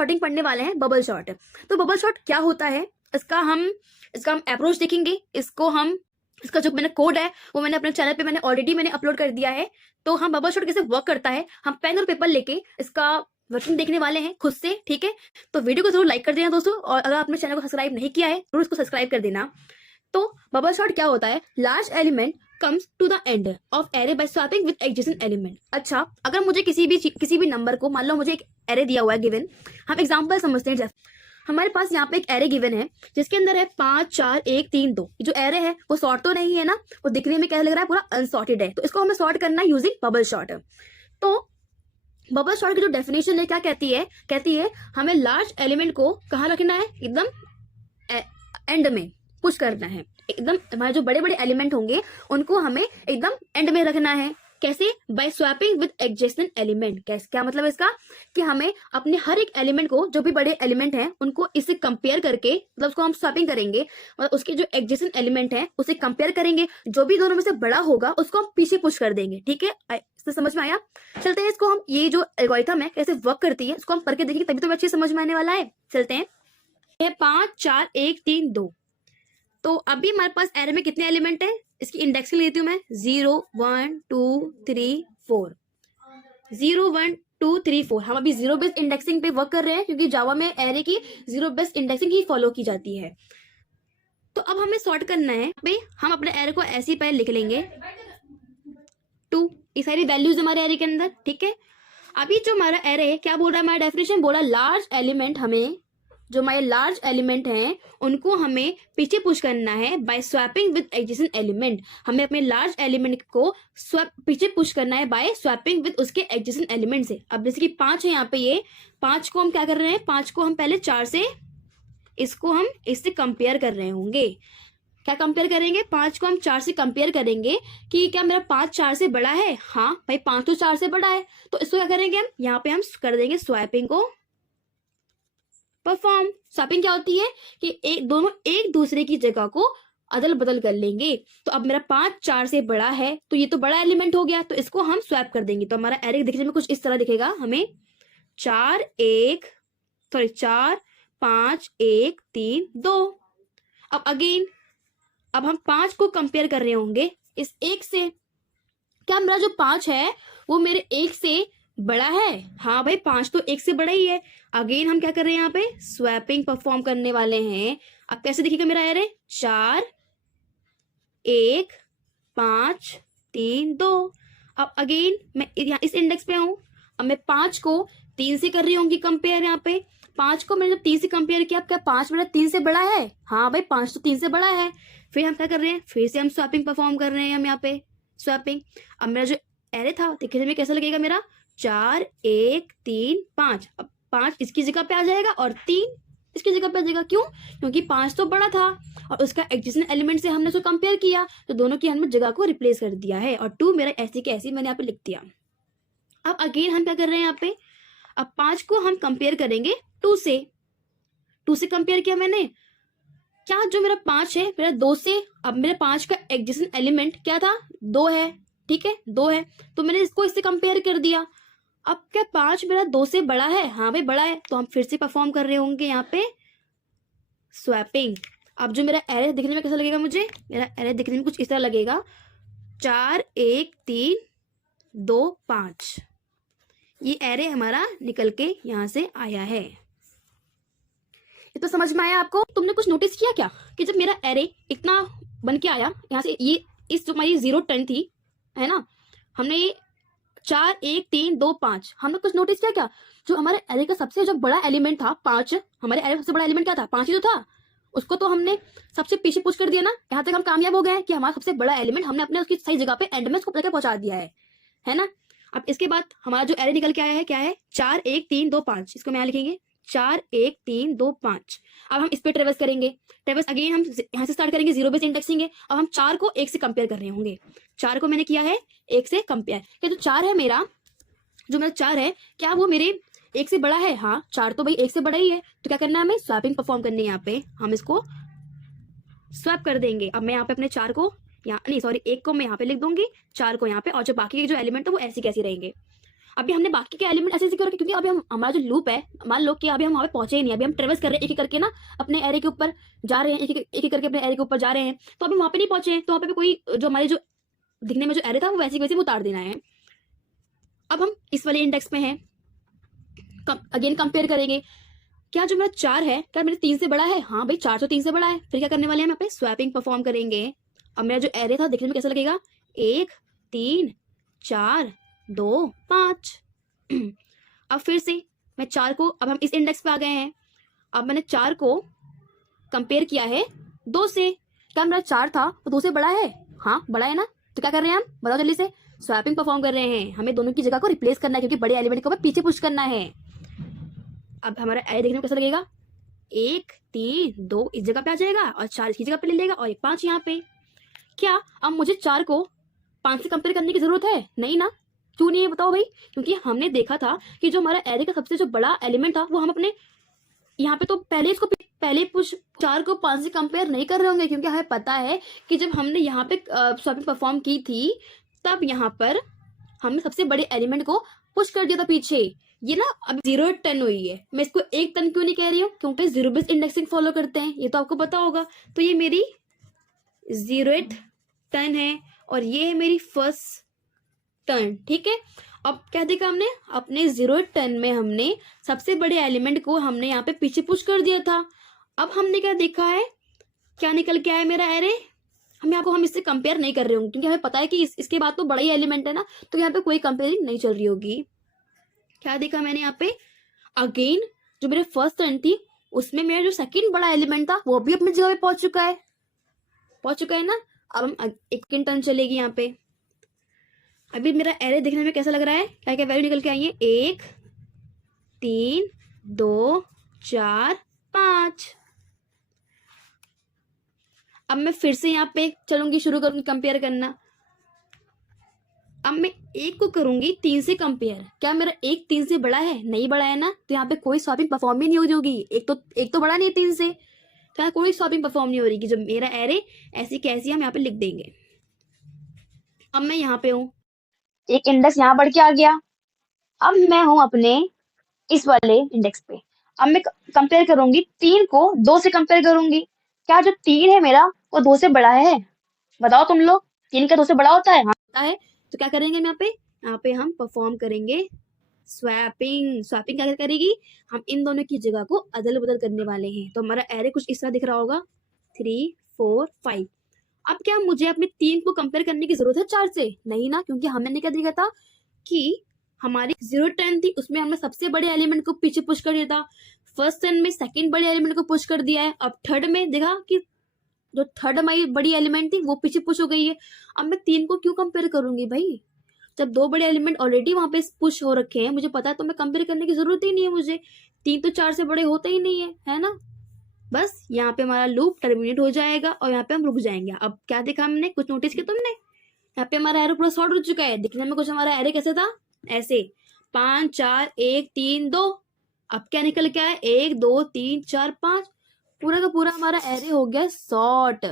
Shorting पढ़ने वाले हैं, बबल शॉर्ट। तो बबल शॉर्ट क्या होता है, इसका हम अप्रोच देखेंगे। इसका जो मैंने कोड है वो मैंने अपने चैनल पे मैंने अपलोड कर दिया है। तो हम बबल शॉट कैसे वर्क करता है, हम पेन और पेपर लेके इसका वर्किंग देखने वाले हैं खुद से, ठीक है। तो वीडियो को जरूर लाइक कर देना दोस्तों, और अगर आपने चैनल को सब्सक्राइब नहीं किया है जरूर इसको सब्सक्राइब कर देना। तो बबल शॉट क्या होता है, large element comes to the end of array by swapping with adjacent element. अच्छा, अगर मुझे किसी भी नंबर को, मान लो मुझे एक एरे दिया हुआ है गिवन, हम एग्जाम्पल समझते हैं। जैसे हमारे पास यहाँ पे एक एरे गिवन है जिसके अंदर है 5 4 1 3 2। जो एरे है वो सॉर्ट तो नहीं है ना, वो दिखने में क्या लग रहा है, पूरा अनसॉर्टेड है। तो इसको हमें सॉर्ट करना है यूजिंग बबल शॉट। तो बबल शॉट की जो डेफिनेशन है क्या कहती है हमें लार्ज एलिमेंट को कहाँ रखना है, एकदम एंड में पुश करना है। एकदम हमारे जो बड़े बड़े एलिमेंट होंगे उनको हमें एकदम एंड में रखना है। कैसे, by swapping with adjacent element. क्या मतलब है इसका, कि हमें अपने हर एक एलिमेंट को, जो भी बड़े एलिमेंट हैं उनको इससे कंपेयर करके, मतलब उसको हम स्वैपिंग करेंगे और उसके जो एडजेसेंट एलिमेंट हैं उसे कंपेयर करेंगे। जो भी दोनों में से बड़ा होगा उसको हम पीछे पुश कर देंगे, ठीक है। इससे समझ में आया? चलते हैं इसको हम, ये जो एल्गोरिथम है कैसे वर्क करती है इसको हम पढ़ के देखेंगे, तभी तो अच्छे समझ में आने वाला है। चलते हैं। 5 4 1 3 2। तो अभी हमारे पास एरे में कितने एलिमेंट है, इसकी इंडेक्स लेती हूँ मैं 0 1 2 3 4। 0 1 2 3 4। हम अभी जीरो बेस्ड इंडेक्सिंग पे वर्क कर रहे हैं, क्योंकि जावा में एरे की जीरो बेस्ड इंडेक्सिंग ही फॉलो की जाती है। तो अब हमें सॉर्ट करना है भाई, हम अपने एरे को ऐसे ही पहले लिख लेंगे 2। ये सारी वैल्यूज हमारे एरे के अंदर, ठीक है। अभी जो हमारा एरे है क्या बोल रहा है, हमारा डेफिनेशन बोला लार्ज एलिमेंट, हमें जो हमारे लार्ज एलिमेंट हैं उनको हमें पीछे पुश करना है by swapping with adjacent element. हमें अपने लार्ज एलिमेंट को पीछे पुश करना है बाय स्वैपिंग विद उसके एडजेसेंट एलिमेंट से। अब जैसे कि 5 है यहाँ पे, ये 5 को हम क्या कर रहे हैं, 5 को हम पहले 4 से, इसको हम इससे कंपेयर कर रहे होंगे। क्या कंपेयर करेंगे, 5 को हम 4 से कंपेयर करेंगे कि क्या मेरा 5 4 से बड़ा है। हाँ भाई 5 तो 4 से बड़ा है, तो इसको क्या करेंगे हम, यहाँ पे हम कर देंगे स्वैपिंग को परफॉर्म। स्वैपिंग क्या होती है कि दोनों एक दूसरे की जगह को अदल बदल कर लेंगे। तो अब मेरा 5 4 से बड़ा है, तो ये तो बड़ा एलिमेंट हो गया, तो इसको हम स्वैप कर देंगे। तो हमारा एरे दिखने में कुछ इस तरह दिखेगा हमें, 4 5 1 3 2। अब अगेन, अब हम 5 को कंपेयर कर रहे होंगे इस 1 से। क्या मेरा जो 5 है वो मेरे 1 से बड़ा है? हाँ भाई 5 तो 1 से बड़ा ही है। अगेन हम क्या कर रहे हैं, यहाँ पे स्वैपिंग परफॉर्म करने वाले हैं। अब कैसे दिखेगा मेरा एरे, 4 1 5 3 2। अब अगेन मैं यहाँ इस इंडेक्स पे हूं, अब मैं 5 को 3 से कर रही होंगी कंपेयर। यहाँ पे 5 को मैंने जब 3 से कंपेयर किया, अब क्या 5 मेरा 3 से बड़ा है? हाँ भाई 5 तो 3 से बड़ा है। फिर हम क्या कर रहे हैं, फिर से हम स्वैपिंग परफॉर्म कर रहे हैं हम यहाँ पे स्वैपिंग। अब मेरा जो एरे था दिखने में कैसा लगेगा, मेरा 4 1 3 5। अब 5 इसकी जगह पे आ जाएगा और 3 इसकी जगह पे आ जाएगा। क्यों? क्योंकि 5 तो बड़ा था और उसका एडजेसेंट एलिमेंट से हमने उसको कंपेयर किया, तो दोनों की हमने जगह को रिप्लेस कर दिया है, और 2 मेरा ऐसी के ऐसी मैंने यहाँ पे लिख दिया। अब अगेन हम क्या कर रहे हैं यहाँ पे, अब 5 को हम कंपेयर करेंगे 2 से कंपेयर किया मैंने। क्या जो मेरा 5 है मेरा 2 से, अब मेरे 5 का एडजेसेंट एलिमेंट क्या था, 2 है, ठीक है 2 है, तो मैंने इसको इससे कंपेयर कर दिया। अब क्या 5 मेरा 2 से बड़ा है? हाँ भाई बड़ा है, तो हम फिर से परफॉर्म कर रहे होंगे यहाँ पे स्वैपिंग। अब जो मेरा एरे दिखने में कैसा लगेगा, मुझे मेरा एरे दिखने में कुछ इस तरह लगेगा, 4 1 3 2 5। ये एरे हमारा निकल के यहाँ से आया है। ये तो समझ में आया आपको? तुमने कुछ नोटिस किया क्या कि जब मेरा एरे इतना बन के आया यहाँ से, ये इस जो हमारी 0 10 थी है ना, हमने ये 4 1 3 2 5, हमने कुछ नोटिस किया क्या? जो हमारे एरे का सबसे जो बड़ा एलिमेंट था 5, हमारे एरे का सबसे बड़ा एलिमेंट क्या था, 5 ही तो था। उसको तो हमने सबसे पीछे पुश कर दिया ना। यहाँ तक हम कामयाब हो गए कि हमारा सबसे बड़ा एलिमेंट हमने अपने उसकी सही जगह पे एंड में उसको पहुंचा दिया है ना। अब इसके बाद हमारा जो एरे निकल के आया है क्या है, 4 1 3 2 5। इसको मैं यहाँ लिखेंगे 4 1 3 2 5। अब हम इस पे ट्रेवर्स करेंगे। ट्रेवर्स अगेन हम यहाँ से स्टार्ट करेंगे, जीरो बेस इंडेक्सिंग है। अब हम 4 को 1 से कंपेयर कर रहे होंगे। 4 को मैंने किया है 1 से कंपेयर। क्या जो 4 है मेरा, जो मेरा 4 है, क्या वो मेरे 1 से बड़ा है? हाँ 4 तो भाई 1 से बड़ा ही है। तो क्या करना है, हमें स्वैपिंग परफॉर्म करनी है। यहाँ पे हम इसको स्वैप कर देंगे। अब मैं यहाँ पे अपने 4 को 1 को मैं यहाँ पे लिख दूंगी, 4 को यहाँ पे, और जो बाकी के जो एलिमेंट है वो ऐसी कैसी रहेंगे। अभी हमने बाकी के एलिमेंट ऐसे क्यों रखे, क्योंकि अभी हम हमारा जो लूप है, मान लो कि अभी हम वहां पे पहुंचे ही नहीं, अभी हम ट्रेवर्स कर रहे हैं एक एक करके ना, अपने एरे के ऊपर जा रहे हैं, एक एक करके अपने एरे के ऊपर जा रहे हैं, तो अभी वहां पे नहीं पहुंचे हैं, तो वहां पे भी कोई जो हमारे जो दिखने में जो एरे था वो वैसे वैसे उतार देना है। अब हम इस वाले इंडेक्स पे हैं, अगेन कंपेयर करेंगे, क्या जो मेरा 4 है क्या मेरे 3 से बड़ा है? हाँ भाई 4 तो 3 से बड़ा है। फिर क्या करने वाले हैं, हम यहाँ पे स्वैपिंग परफॉर्म करेंगे। अब मेरा जो एरे था देखने में कैसा लगेगा, 1 3 4 2 5। अब फिर से मैं 4 को, अब हम इस इंडेक्स पे आ गए हैं, अब मैंने 4 को कंपेयर किया है 2 से, क्या मेरा 4 था वो 2 से बड़ा है? हाँ बड़ा है ना। तो क्या कर रहे हैं हम, बताओ जल्दी से, स्वैपिंग परफॉर्म कर रहे हैं, हमें दोनों की जगह को रिप्लेस करना है, क्योंकि बड़े एलिमेंट को हमें पीछे पुश करना है। अब हमारा एरे देखने में कैसा लगेगा, 1 3 2 इस जगह पे आ जाएगा और 4 इसकी जगह पे ले लेगा और 5 यहाँ पे। क्या अब मुझे 4 को 5 से कंपेयर करने की जरूरत है? नहीं ना। क्यों नहीं है बताओ भाई, क्योंकि हमने देखा था कि जो हमारा एरे का सबसे जो बड़ा एलिमेंट था वो हम अपने यहाँ पे तो पहले पुश 4 को 5 से कंपेयर नहीं कर रहे होंगे, क्योंकि हमें पता है कि जब हमने यहाँ पे स्वैपिंग परफॉर्म की थी तब यहाँ पर हमने सबसे बड़े एलिमेंट को पुश कर दिया था पीछे। ये ना अब 0 10 हुई है, मैं इसको 1 10 क्यों नहीं कह रही हूँ, क्योंकि 0 बेस्ड इंडेक्सिंग फॉलो करते हैं, ये तो आपको पता होगा। तो ये मेरी 0th टर्न है और ये है मेरी फर्स्ट टर्न, ठीक है। अब क्या देखा हमने, अपने 0th टर्न में हमने सबसे बड़े एलिमेंट को हमने यहाँ पे पीछे पुश कर दिया था। अब हमने क्या देखा है, क्या निकल के आया मेरा एरे, हम इससे कंपेयर नहीं कर रहे होंगे, क्योंकि हमें पता है कि इसके बाद तो बड़ा ही एलिमेंट है ना, तो यहाँ पे कोई कंपेयरिंग नहीं चल रही होगी। क्या देखा मैंने यहाँ पे, अगेन जो मेरे फर्स्ट टर्न थी उसमें मेरा जो सेकंड बड़ा एलिमेंट था वो भी अपनी जगह पे पहुंच चुका है ना। अब हम एक सेकंड टर्न चलेगी यहाँ पे। अभी मेरा एरे देखने में कैसा लग रहा है, क्या क्या वैल्यू निकल के आई है, 1 3 2 4 5। अब मैं फिर से यहाँ पे चलूंगी, शुरू करूंगी कंपेयर करना। अब मैं 1 को करूंगी 3 से कंपेयर, क्या मेरा 1 3 से बड़ा है? नहीं बड़ा है ना, तो यहाँ पे कोई स्वैपिंग परफॉर्म ही नहीं होगी। एक तो बड़ा नहीं है 3 से, तो यहाँ कोई स्वैपिंग परफॉर्म नहीं हो रही कि जो मेरा एरे ऐसी कैसी हम यहाँ पे लिख देंगे। अब मैं यहाँ पे हूँ, एक इंडेक्स यहाँ बढ़ के आ गया, अब मैं हूं अपने इस वाले इंडेक्स पे। अब मैं कंपेयर करूंगी 3 को 2 से कंपेयर करूंगी, क्या जो 3 है मेरा वो 2 से बड़ा है? बताओ तुम लोग, 3 का 2 से बड़ा होता है? हाँ। होता है। तो क्या करेंगे हम यहाँ पे हम परफॉर्म करेंगे स्वैपिंग क्या करेगी, हम इन दोनों की जगह को अदल बदल करने वाले हैं। तो हमारा एरे कुछ इस तरह दिख रहा होगा, 3 4 5। अब क्या मुझे अपने 3 को कंपेयर करने की जरूरत है 4 से? नहीं ना, क्योंकि हमने क्या देखा था कि हमारी 0 10 थी उसमें हमने सबसे बड़े एलिमेंट को पीछे पुश कर दिया था, फर्स्ट 10 में सेकंड बड़े एलिमेंट को पुश कर दिया है, अब थर्ड में देखा कि जो थर्ड हमारी बड़ी एलिमेंट थी वो पीछे पुश हो गई है। अब मैं 3 को क्यों कंपेयर करूंगी भाई, जब 2 बड़े एलिमेंट ऑलरेडी वहां पे पुश हो रखे हैं, मुझे पता है, तो मैं कंपेयर करने की जरूरत ही नहीं है मुझे। 3 तो 4 से बड़े होते ही नहीं है ना। बस यहाँ पे हमारा लूप टर्मिनेट हो जाएगा और यहाँ पे हम रुक जाएंगे। अब क्या देखा हमने, कुछ नोटिस किया तुमने, यहाँ पे हमारा एरो पूरा शॉर्ट हो चुका है। दिखने में कुछ हमारा एरे कैसे था, ऐसे 5 4 1 3 2। अब क्या निकल के आया, 1 2 3 4 5, पूरा का पूरा हमारा एरे हो गया शॉर्ट।